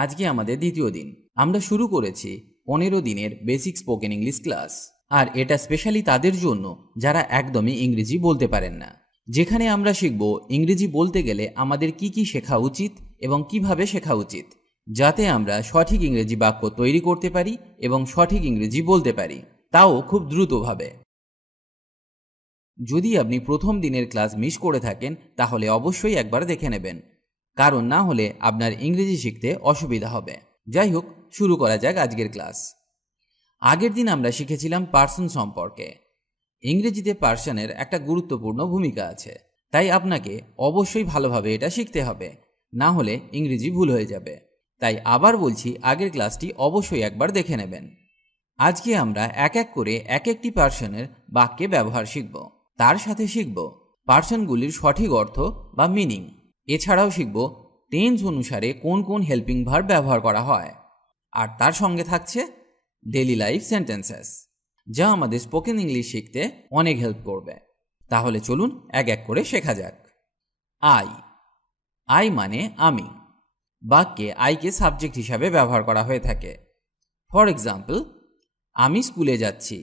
আজকে আমাদের দ্বিতীয় দিন। আমরা শুরু করেছি 15 দিনের বেসিক স্পোকেন ইংলিশ ক্লাস। আর এটা স্পেশালি তাদের জন্য যারা একদমই ইংরেজি বলতে পারেন না, যেখানে আমরা শিখব ইংরেজি বলতে গেলে আমাদের কি কি শেখা উচিত এবং কিভাবে শেখা উচিত, যাতে আমরা সঠিক ইংরেজি বাক্য তৈরি করতে পারি এবং সঠিক ইংরেজি বলতে পারি, তাও খুব দ্রুতভাবে। যদি আপনি প্রথম দিনের ক্লাস মিস করে থাকেন তাহলে অবশ্যই একবার দেখে নেবেন, কারণ না হলে আপনার ইংরেজি শিখতে অসুবিধা হবে। যাই হোক, শুরু করা যাক আজকের ক্লাস। আগের দিন আমরা শিখেছিলাম পার্সন সম্পর্কে। ইংরেজিতে পার্সনের একটা গুরুত্বপূর্ণ ভূমিকা আছে, তাই আপনাকে অবশ্যই ভালোভাবে এটা শিখতে হবে, না হলে ইংরেজি ভুল হয়ে যাবে। তাই আবার বলছি, আগের ক্লাসটি অবশ্যই একবার দেখে নেবেন। আজকে আমরা এক এক করে এক একটি পার্সনের বাক্যে ব্যবহার শিখব। তার সাথে শিখব পার্সনগুলির সঠিক অর্থ বা মিনিং। এছাড়াও শিখব টেন্স অনুসারে কোন কোন হেল্পিং ভার্ব ব্যবহার করা হয়। আর তার সঙ্গে থাকছে ডেইলি লাইফ সেন্টেন্সেস, যা আমাদের স্পোকেন ইংলিশ শিখতে অনেক হেল্প করবে। তাহলে চলুন এক এক করে শেখা যাক। আই মানে আমি। বাক্যে আইকে সাবজেক্ট হিসাবে ব্যবহার করা হয়ে থাকে। ফর এক্সাম্পল, আমি স্কুলে যাচ্ছি।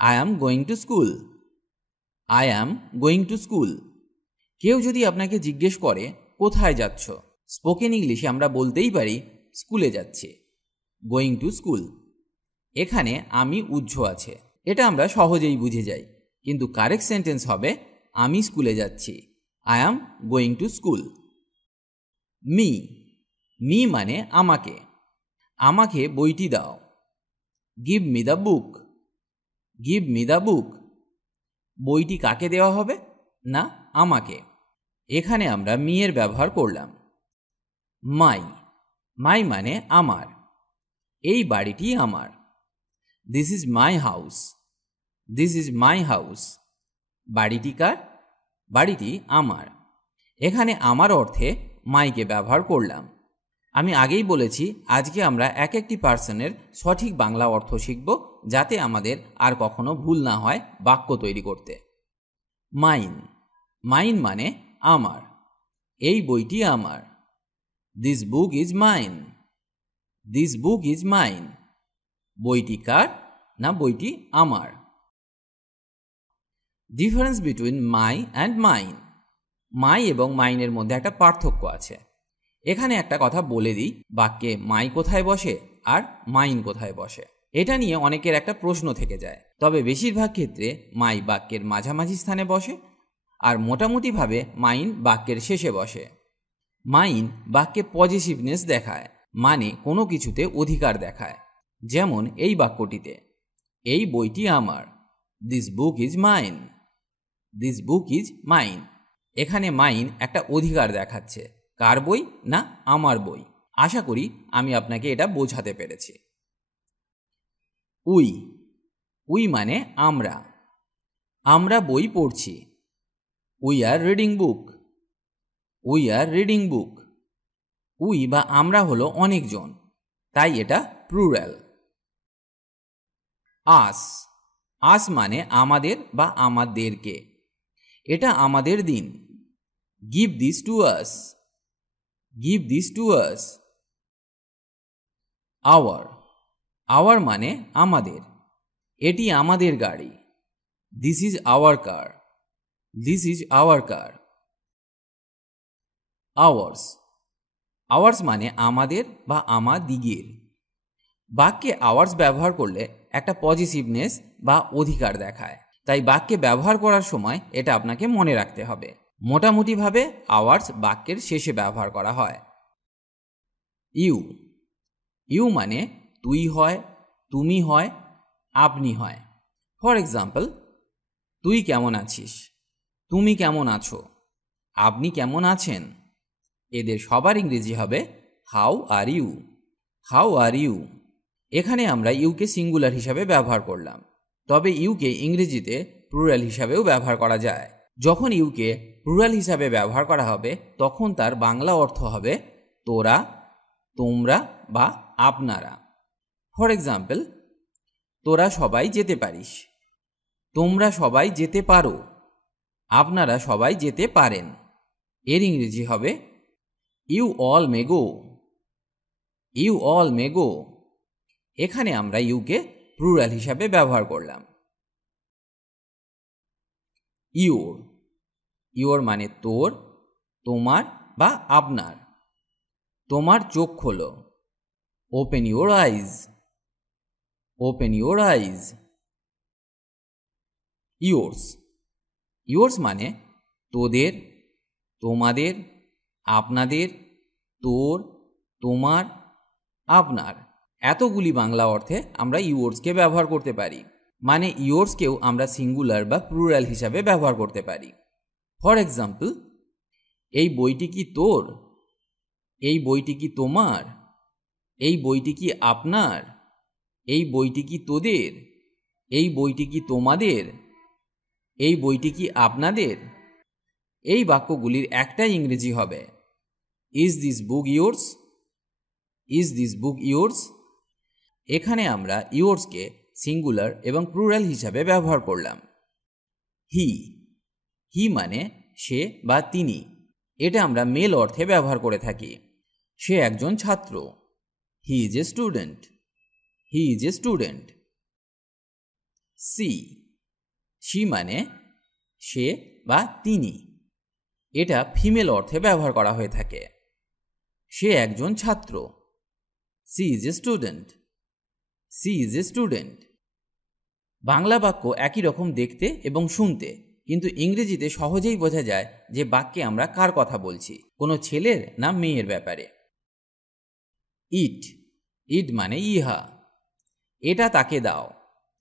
I am going to school. I am going to school. কেউ যদি আপনাকে জিজ্ঞেস করে কোথায় যাচ্ছ, স্পোকেন ইংলিশে আমরা বলতেই পারি স্কুলে যাচ্ছি, গোয়িং টু স্কুল। এখানে আমি উহ্য আছে, এটা আমরা সহজেই বুঝে যাই, কিন্তু কারেক্ট সেন্টেন্স হবে আমি স্কুলে যাচ্ছি, I am going to school. Me মানে আমাকে। আমাকে বইটি দাও। Give me the book. Give me the book. বইটি কাকে দেওয়া হবে? না, আমাকে। এখানে আমরা মি এর ব্যবহার করলাম। মাই মানে আমার। এই বাড়িটি আমার। This is my house. This is my house. বাড়িটি কার? বাড়িটি আমার। এখানে আমার অর্থে মাইকে ব্যবহার করলাম। আমি আগেই বলেছি, আজকে আমরা এক একটি পার্সনের সঠিক বাংলা অর্থ শিখব, যাতে আমাদের আর কখনো ভুল না হয় বাক্য তৈরি করতে। মাইন মানে আমার। এই বইটি আমার। This book is mine. This book is mine. বইটি কার? না, বইটি আমার। Difference between my and mine. My এবং মাইনের মধ্যে একটা পার্থক্য আছে। এখানে একটা কথা বলে দিই, বাক্যে মাই কোথায় বসে আর মাইন কোথায় বসে, এটা নিয়ে অনেকের একটা প্রশ্ন থেকে যায়। তবে বেশিরভাগ ক্ষেত্রে মাই বাক্যের মাঝামাঝি স্থানে বসে, আর মোটামুটিভাবে মাইন বাক্যের শেষে বসে। মাইন বাক্যে পজিটিভনেস দেখায়, মানে কোনো কিছুতে অধিকার দেখায়। যেমন এই বাক্যটিতে, এই বইটি আমার। This book is mine. This book is mine. এখানে মাইন একটা অধিকার দেখাচ্ছে। কার বই? না, আমার বই। আশা করি আমি আপনাকে এটা বোঝাতে পেরেছি। উই মানে আমরা। আমরা বই পড়ছি। We are reading book. We are reading book. We বা আমরা হলো অনেকজন, তাই এটা প্লুরাল। আস মানে আমাদের বা আমাদেরকে। এটা আমাদের দিন। Give this to us. Give this to us. Our মানে আমাদের। এটি আমাদের গাড়ি। This is our car. This is our car. Ours মানে আমাদের বা আমাদিগের। বাক্যে আওয়ার্স ব্যবহার করলে একটা পজিটিভনেস বা অধিকার দেখায়, তাই বাক্যে ব্যবহার করার সময় এটা আপনাকে মনে রাখতে হবে। মোটামুটিভাবে আওয়ার্স বাক্যের শেষে ব্যবহার করা হয়। ইউ মানে তুই হয়, তুমি হয়, আপনি হয়। ফর এক্সাম্পল, তুই কেমন আছিস? তুমি কেমন আছো? আপনি কেমন আছেন? এদের সবার ইংরেজি হবে how are you. How are you. এখানে আমরা ইউকে সিঙ্গুলার হিসাবে ব্যবহার করলাম, তবে ইউকে ইংরেজিতে প্লুরাল হিসাবেও ব্যবহার করা যায়। যখন ইউকে প্লুরাল হিসাবে ব্যবহার করা হবে, তখন তার বাংলা অর্থ হবে তোরা, তোমরা বা আপনারা। ফর এক্সাম্পল, তোরা সবাই যেতে পারিস। তোমরা সবাই যেতে পারো। আপনারা সবাই যেতে পারেন। এর ইংরেজি হবে you all may go. You all may go. এখানে আমরা ইউকে প্লুরাল হিসাবে ব্যবহার করলাম। ইউর, ইউর মানে তোর, তোমার বা আপনার। তোমার চোখ খোলো, open your eyes, open your eyes. Yours, yours মানে তোদের, তোমাদের, আপনাদের, তোর, তোমার, আপনার। এতগুলি বাংলা অর্থে আমরা ইয়োর্সকে ব্যবহার করতে পারি। মানে ইয়োর্সকেও আমরা সিঙ্গুলার বা প্লুরাল হিসাবে ব্যবহার করতে পারি। ফর এক্সাম্পল, এই বইটি কি তোর? এই বইটি কি তোমার? এই বইটি কি আপনার? এই বইটি কি তোদের? এই বইটি কি তোমাদের? এই বইটি কি আপনাদের? এই বাক্যগুলির একটাই ইংরেজি হবে, is this book yours? Is this book yours? এখানে আমরা ইয়োর্সকে সিঙ্গুলার এবং প্লুরাল হিসাবে ব্যবহার করলাম। হি, হি মানে সে বা তিনি। এটা আমরা মেল অর্থে ব্যবহার করে থাকি। সে একজন ছাত্র, he is a student, he is a student. She, she মানে সে বা তিনি। এটা ফিমেল অর্থে ব্যবহার করা হয়ে থাকে। সে একজন ছাত্র, she is a student, she is a student. Bangla বাক্য একই রকম দেখতে এবং শুনতে, কিন্তু ইংরেজিতে সহজেই বোঝা যায় যে বাক্যে আমরা কার কথা বলছি, কোনো ছেলের না মেয়ের ব্যাপারে। ইট, ইট মানে ইহা। এটা তাকে দাও,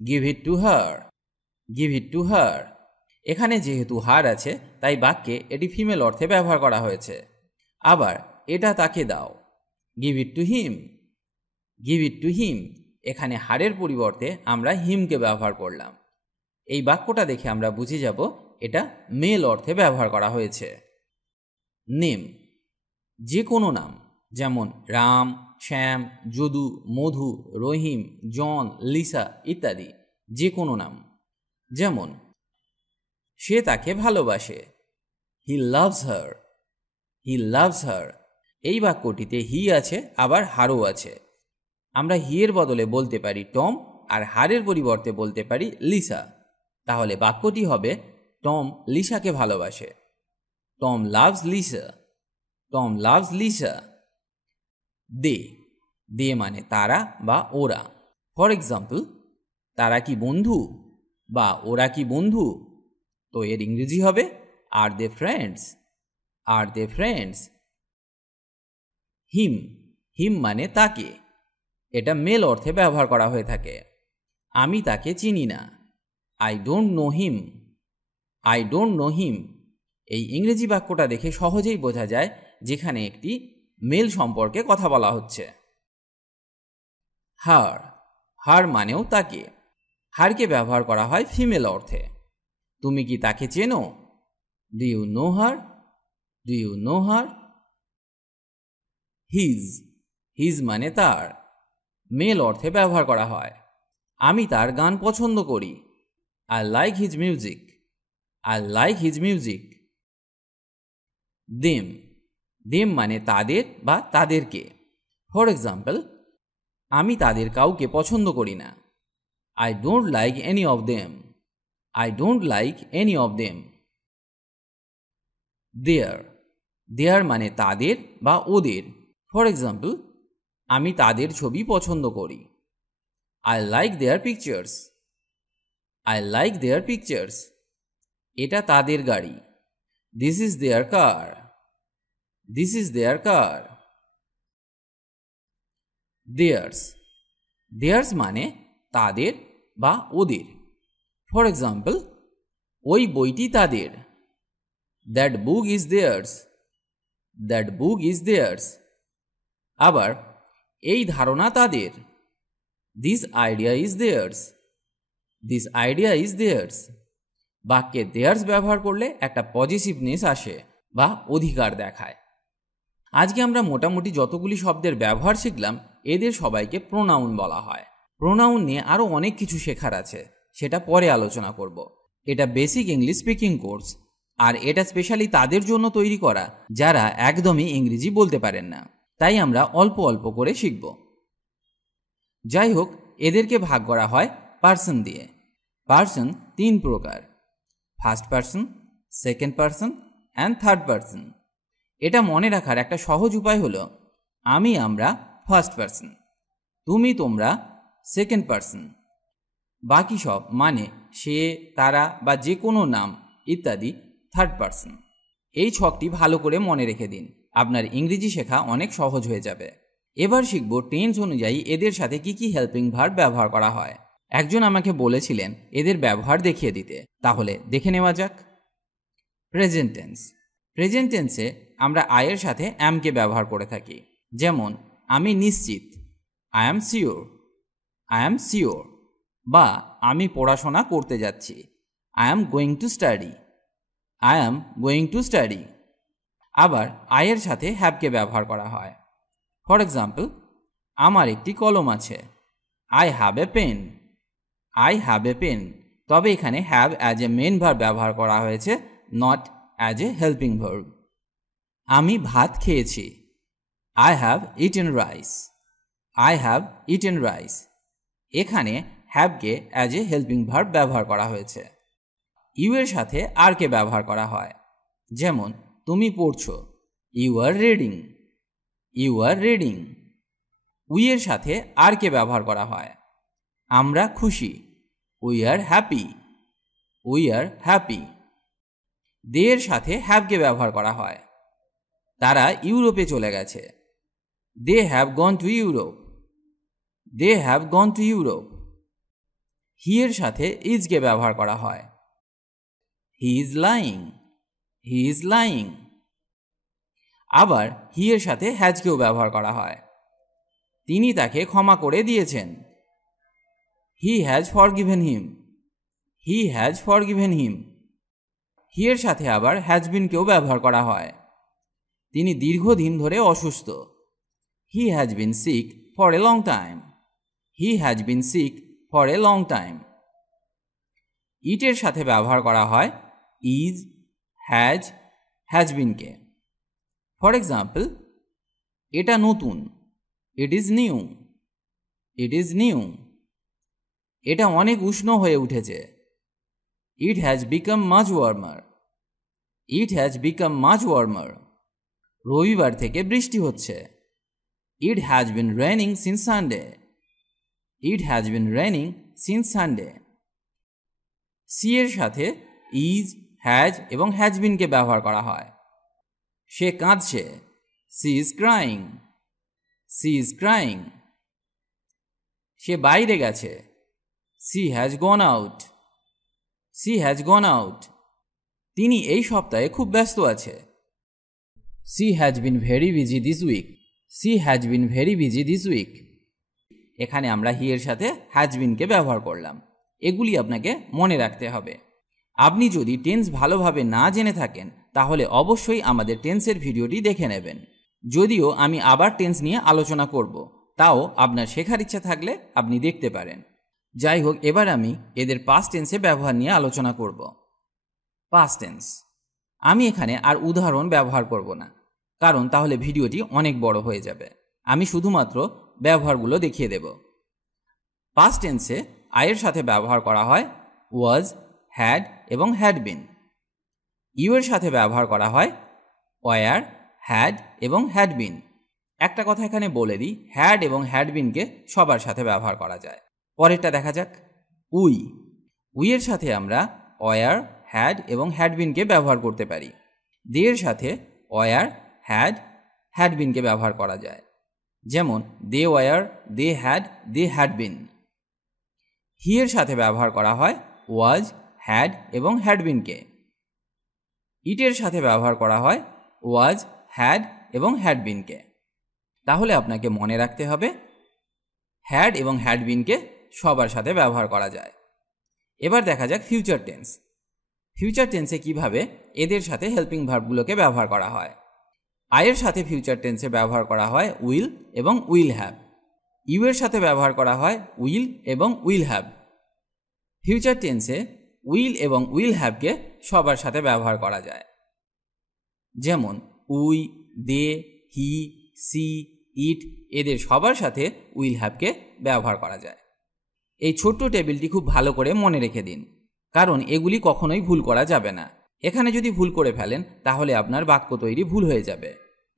give it to her, give it to her. এখানে যেহেতু হার আছে তাই বাক্যে এটি ফিমেল অর্থে ব্যবহার করা হয়েছে। আবার এটা তাকে দাও, give it to him, give it to him. এখানে হারের পরিবর্তে আমরা হিমকে ব্যবহার করলাম। এই বাক্যটা দেখে আমরা বুঝে যাব এটা মেল অর্থে ব্যবহার করা হয়েছে। নেম, যে কোনো নাম, যেমন রাম, শ্যাম, যদু, মধু, রহিম, জন, লিসা ইত্যাদি। যে কোনো নাম। যেমন সে তাকে ভালোবাসে, he loves her, he loves her. এই বাক্যটিতে হি আছে, আবার হারও আছে। আমরা হি এর বদলে বলতে পারি টম, আর হারের পরিবর্তে বলতে পারি লিসা। তাহলে বাক্যটি হবে টম লিসাকে ভালোবাসে, Tom loves Lisa, Tom loves Lisa. They, they মানে তারা বা ওরা। ফর এক্সাম্পল, তারা কি বন্ধু বা ওরা কি বন্ধু? তো এর ইংরেজি হবে আর দে ফ্রেন্ডস, আর দে ফ্রেন্ডস। হিম, হিম মানে তাকে। এটা মেল অর্থে ব্যবহার করা হয়ে থাকে। আমি তাকে চিনি না, I don't know him, I don't know him. এই ইংরেজি বাক্যটা দেখে সহজেই বোঝা যায় যেখানে একটি মেল সম্পর্কে কথা বলা হচ্ছে। হার, হার মানেও তাকে। হারকে ব্যবহার করা হয় ফিমেল অর্থে। তুমি কি তাকে চেনো? Do you know her, do you know her? His, his মানে তার। মেল অর্থে ব্যবহার করা হয়। আমি তার গান পছন্দ করি, I like his music, I like his music. Them, them মানে তাদের বা তাদেরকে। ফর এক্সাম্পল, আমি তাদের কাউকে পছন্দ করি না, I don't like any of them, I don't like any of them. Their, their মানে তাদের বা ওদের। ফর এক্সাম্পল, আমি তাদের ছবি পছন্দ করি, I like their pictures, I like their pictures. এটা তাদের গাড়ি, this is their car, this is their car. Theirs, theirs মানে তাদের বা ওদের। ফর এক্সাম্পল, ওই বইটি তাদের, that book is theirs, that book is theirs. আবার এই ধারণা তাদের, this idea is theirs, this idea is theirs. বাক্যে দেয়ার্স ব্যবহার করলে একটা পজিটিভনেস আসে বা অধিকার দেখায়। আজকে আমরা মোটামুটি যতগুলি শব্দের ব্যবহার শিখলাম এদের সবাইকে প্রোনাউন বলা হয়। প্রোনাউন নিয়ে আরও অনেক কিছু শেখার আছে, সেটা পরে আলোচনা করব। এটা বেসিক ইংলিশ স্পিকিং কোর্স, আর এটা স্পেশালি তাদের জন্য তৈরি করা যারা একদমই ইংরেজি বলতে পারেন না। তাই আমরা অল্প অল্প করে শিখব। যাই হোক, এদেরকে ভাগ করা হয় পার্সন দিয়ে। পার্সন 3 প্রকার: first person, second person and third person. এটা মনে রাখার একটা সহজ উপায় হলো আমি, আমরা ফার্স্ট পার্সন, তুমি, তোমরা সেকেন্ড পার্সন, বাকি সব মানে সে, তারা বা যে কোনো নাম ইত্যাদি থার্ড পার্সন। এই ছকটি ভালো করে মনে রেখে দিন, আপনার ইংরেজি শেখা অনেক সহজ হয়ে যাবে। এবার শিখব টেন্স অনুযায়ী এদের সাথে কি কি হেল্পিং ভার্ব ব্যবহার করা হয়। একজন আমাকে বলেছিলেন এদের ব্যবহার দেখিয়ে দিতে, তাহলে দেখে নেওয়া যাক। Present tense. প্রেজেন্ট টেন্সে আমরা আয়ের সাথে অ্যামকে ব্যবহার করে থাকি। যেমন আমি নিশ্চিত, I am sure, I am sure, বা আমি পড়াশোনা করতে যাচ্ছি, I am going to study, I am going to study. আবার আয়ের সাথে হ্যাভকে ব্যবহার করা হয়। ফর এক্সাম্পল, আমার একটি কলম আছে, I have a pen, I have a pen. তবে এখানে have as a main verb ব্যবহার করা হয়েছে, not as a helping verb. আমি ভাত খেয়েছি, I have eaten rice, I have eaten rice. এখানে হ্যাভকে অ্যাজ এ হেল্পিং ভার্ব ব্যবহার করা হয়েছে। ইউ এর সাথে আরকে ব্যবহার করা হয়। যেমন তুমি পড়ছো, you are reading, you are reading. We এর সাথে আরকে ব্যবহার করা হয়। আমরা খুশি, we are happy, we are happy. They এর সাথে হ্যাভকে ব্যবহার করা হয়। তারা ইউরোপে চলে গেছে, they have gone to Europe, they have gone to Europe. He এর সাথে ইজকে ব্যবহার করা হয়। He is lying, he is lying. আবার হি এর সাথে হ্যাজকেও ব্যবহার করা হয়। তিনি তাকে ক্ষমা করে দিয়েছেন, he has forgiven him, he has forgiven him. He এর সাথে আবার হ্যাজ বিনকেও ব্যবহার করা হয়। তিনি দীর্ঘদিন ধরে অসুস্থ, he has been sick for a long time, he has been sick for a long time. ইটের সাথে ব্যবহার করা হয় ইজ, হ্যাজ, হ্যাজ বিনকে। ফর এক্সাম্পল, এটা নতুন, it is new, it is new. এটা অনেক উষ্ণ হয়ে উঠেছে, it has become much warmer, it has become much warmer. রবিবার থেকে বৃষ্টি হচ্ছে, it has been raining since Sunday, it has been raining since Sunday. C এর সাথে ইজ, হ্যাজ এবং হ্যাজ বিনকে ব্যবহার করা হয়। সে কাঁদছে, she is crying, she is crying. সে বাইরে গেছে, she has gone out, she has gone out. তিনি এই সপ্তাহে খুব ব্যস্ত আছে, she has been very busy this week, she has been very busy this week. এখানে আমরা হি এর সাথে হ্যাজ বিনকে ব্যবহার করলাম। এগুলি আপনাকে মনে রাখতে হবে। আপনি যদি টেন্স ভালোভাবে না জেনে থাকেন তাহলে অবশ্যই আমাদের টেন্সের ভিডিওটি দেখে নেবেন। যদিও আমি আবার টেন্স নিয়ে আলোচনা করব, তাও আপনার শেখার ইচ্ছা থাকলে আপনি দেখতে পারেন। যাই হোক, এবার আমি এদের পাস্ট টেন্সে ব্যবহার নিয়ে আলোচনা করব। Past tense. আমি এখানে আর উদাহরণ ব্যবহার করব না, কারণ তাহলে ভিডিওটি অনেক বড় হয়ে যাবে। আমি শুধুমাত্র ব্যবহারগুলো দেখিয়ে দেব। পাস্ট টেন্সে আয়ের সাথে ব্যবহার করা হয় ওয়াজ, হ্যাড এবং হ্যাড বিন। ইউ এর সাথে ব্যবহার করা হয় ওয়ার, হ্যাড এবং হ্যাড বিন। একটা কথা এখানে বলে দিই, হ্যাড এবং হ্যাড বিনকে সবার সাথে ব্যবহার করা যায়। পরেরটা দেখা যাক, উই। উই এর সাথে আমরা ওয়ার, হ্যাড এবং হ্যাড বিনকে ব্যবহার করতে পারি। দে এর সাথে ওয়ার, হ্যাড, হ্যাড বিনকে ব্যবহার করা যায়। যেমন they were, they had, they had been. He এর সাথে ব্যবহার করা হয় ওয়াজ, হ্যাড এবং হ্যাড বিনকে। ইটের সাথে ব্যবহার করা হয় ওয়াজ, হ্যাড এবং হ্যাড বিনকে। তাহলে আপনাকে মনে রাখতে হবে হ্যাড এবং হ্যাড বিনকে সবার সাথে ব্যবহার করা যায়। এবার দেখা যাক ফিউচার টেন্স। ফিউচার টেন্সে কিভাবে এদের সাথে হেল্পিং ভার্বগুলোকে ব্যবহার করা হয়। আয়ের সাথে ফিউচার টেন্সে ব্যবহার করা হয় উইল এবং উইল হ্যাভ। ইউ এর সাথে ব্যবহার করা হয় উইল এবং উইল হ্যাভ। ফিউচার টেন্সে উইল এবং উইল হ্যাভকে সবার সাথে ব্যবহার করা যায়। যেমন উই, দে, হি, সি, ইট এদের সবার সাথে উইল হ্যাভকে ব্যবহার করা যায়। এই ছোট্ট টেবিলটি খুব ভালো করে মনে রেখে দিন, কারণ এগুলি কখনোই ভুল করা যাবে না। এখানে যদি ভুল করে ফেলেন তাহলে আপনার বাক্য তৈরি ভুল হয়ে যাবে,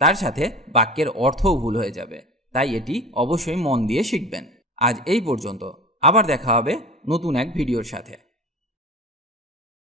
তার সাথে বাক্যের অর্থও ভুল হয়ে যাবে। তাই এটি অবশ্যই মন দিয়ে শিখবেন। আজ এই পর্যন্ত, আবার দেখা হবে নতুন এক ভিডিওর সাথে।